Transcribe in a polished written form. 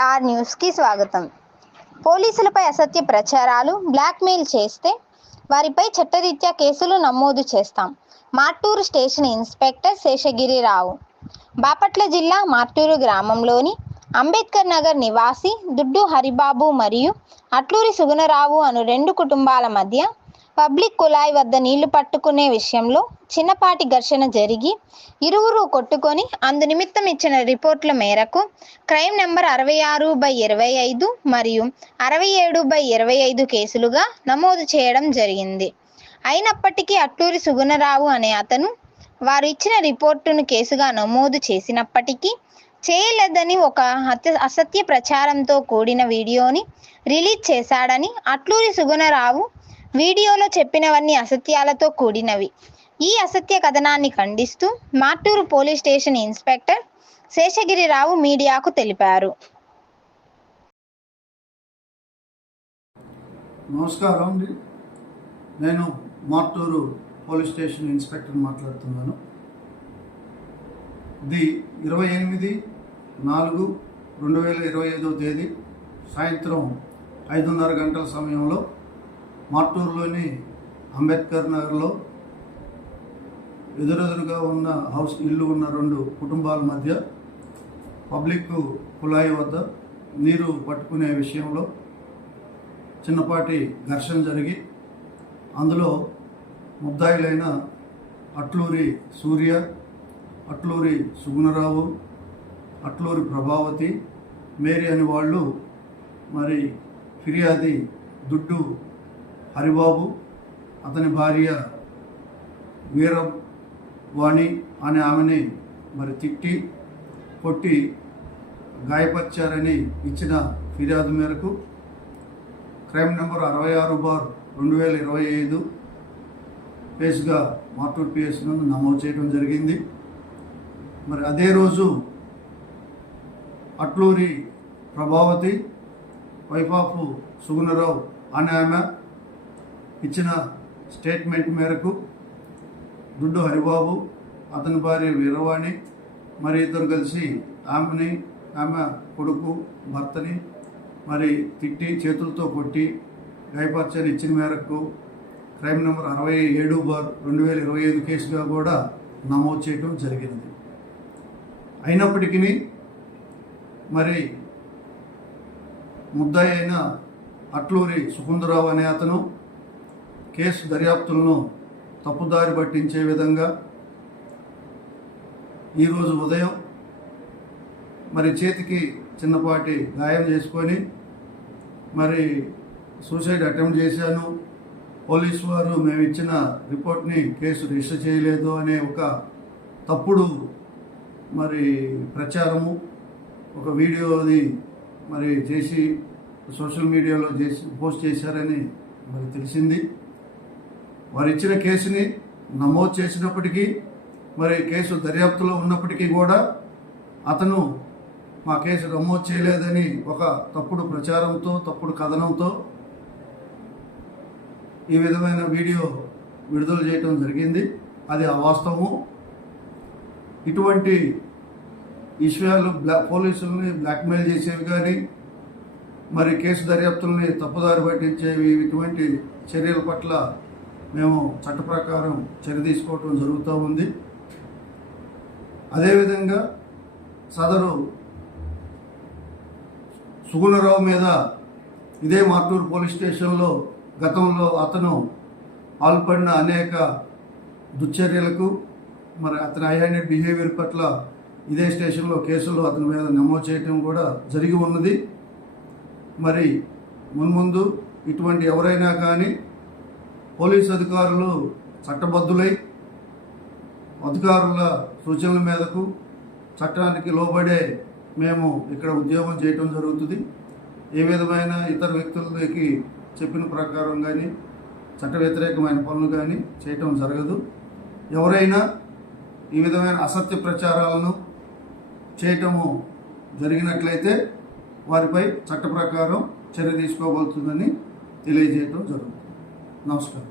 KR న్యూస్కి స్వాగతం. పోలీసులపై అసత్య ప్రచారాలు, బ్లాక్మెయిల్ చేస్తే వారిపై చట్టరీత్యా కేసులు నమోదు చేస్తాం. Martur station inspector Seshagirirao. బాపట్ల జిల్లా మార్టూరు గ్రామంలోని అంబేద్కర్ నగర్ నివాసి దుడ్డు హరిబాబు మరియు అట్లూరి సుగుణరావు అను 2 కుటుంబాల మధ్య పబ్లిక్ కుళాయి వద్ద నీళ్లు పట్టుకునే విషయంలో చిన్నపాటి ఘర్షణ జరిగి ఇరువురు కొట్టుకొని అందు నిమిత్తం ఇచ్చిన రిపోర్టుల మేరకు క్రైమ్ నెంబర్ 66/25 మరియు 67/25 కేసులుగా నమోదు చేయడం జరిగింది. అయినప్పటికీ అట్లూరి సుగుణరావు అనే అతను వారు ఇచ్చిన రిపోర్టును కేసుగా నమోదు చేసినప్పటికీ చేయలేదని ఒక అసత్య ప్రచారంతో కూడిన వీడియోని రిలీజ్ చేశాడని, అట్లూరి సుగుణరావు వీడియోలో చెప్పినవన్నీ అసత్యాలతో కూడినవి. ఈ అసత్య కథనాన్ని ఖండిస్తూ Martur police station inspector Seshagirirao మీడియాకు తెలిపారు. నమస్కారం అండి, నేను మార్టూరు పోలీస్ స్టేషన్ ఇన్స్పెక్టర్ మాట్లాడుతున్నాను. ఇది 28/4/2025 తేదీ సాయంత్రం 5:30 గంటల సమయంలో మార్టూరులోని అంబేద్కర్ నగర్లో ఎదురెదురుగా ఉన్న ఇల్లు ఉన్న 2 కుటుంబాల మధ్య పబ్లిక్ కుళాయి వద్ద నీరు పట్టుకునే విషయంలో చిన్నపాటి ఘర్షణ జరిగి అందులో ముద్దాయిలైన అట్లూరి సూర్య, అట్లూరి సుగుణరావు, అట్లూరి ప్రభావతి, మేరీ అని వాళ్ళు మరి ఫిర్యాది దుడ్డు హరిబాబు, అతని భార్య వీరవాణి అనే ఆమెని మరి తిట్టి కొట్టి గాయపరిచారని ఇచ్చిన ఫిర్యాదు మేరకు క్రైమ్ నెంబర్ 66/2025 కేసుగా మార్టూరు పిఎస్ నందు నమోదు చేయడం జరిగింది. మరి అదే రోజు అట్లూరి ప్రభావతి, వైఫ్ ఆఫ్ సుగుణరావు అనే ఆమె ఇచ్చిన స్టేట్మెంట్ మేరకు దుడ్డు హరిబాబు, అతని భార్య వీరవాణి మరి ఇద్దరు కలిసి ఆమె కొడుకు భర్తని మరి తిట్టి చేతులతో కొట్టి గాయపరచని ఇచ్చిన మేరకు క్రైమ్ నెంబర్ 67/2025 కేసుగా కూడా నమోదు చేయడం జరిగింది. అయినప్పటికీ మరి ముద్దాయి అయిన అట్లూరి సుగుణరావు అనే అతను కేసు దర్యాప్తులను తప్పుదారి పట్టించే విధంగా ఈరోజు ఉదయం మరి చేతికి చిన్నపాటి గాయం చేసుకొని మరి సూసైడ్ అటెంప్ట్ చేశాను, పోలీసు వారు మేము ఇచ్చిన రిపోర్ట్ని కేసు రిజిస్టర్ చేయలేదు అనే ఒక తప్పుడు మరి ప్రచారము, ఒక వీడియోది మరి చేసి సోషల్ మీడియాలో పోస్ట్ చేశారని మరి తెలిసింది. వారు ఇచ్చిన కేసుని నమోదు చేసినప్పటికీ మరి కేసు దర్యాప్తులో ఉన్నప్పటికీ కూడా అతను మా కేసు నమోదు చేయలేదని ఒక తప్పుడు ప్రచారంతో, తప్పుడు కథనంతో ఈ విధమైన వీడియో విడుదల చేయడం జరిగింది. అది అవాస్తవము. ఇటువంటి విషయాలు పోలీసుల్ని బ్లాక్మెయిల్ చేసేవి కానీ మరి కేసు దర్యాప్తుల్ని తప్పుదారి పట్టించేవి, ఇటువంటి చర్యల పట్ల మేము చట్ట ప్రకారం చర్య తీసుకోవటం జరుగుతూ ఉంది. అదేవిధంగా సదరు సుగుణరావు మీద ఇదే మార్టూరు పోలీస్ స్టేషన్లో గతంలో అతను పాల్పడిన అనేక దుశ్చర్యలకు మరి అతని హై-హ్యాండెడ్ బిహేవియర్ పట్ల ఇదే స్టేషన్లో కేసులు అతని మీద నమోదు చేయటం కూడా జరిగి ఉన్నది. మరి మున్ముందు ఇటువంటి ఎవరైనా కానీ పోలీసు అధికారులు చట్టబద్ధులై అధికారుల సూచనల మేరకు చట్టానికి లోబడే మేము ఇక్కడ ఉద్యోగం చేయటం జరుగుతుంది. ఏ విధమైన ఇతర వ్యక్తులకి చెప్పిన ప్రకారం కానీ చట్ట వ్యతిరేకమైన పనులు కానీ చేయటం జరగదు. ఎవరైనా ఈ విధమైన అసత్య ప్రచారాలను చేయటము జరిగినట్లయితే వారిపై చట్ట ప్రకారం చర్య తీసుకోబోతుందని తెలియజేయటం జరుగుతుంది. నమస్కారం.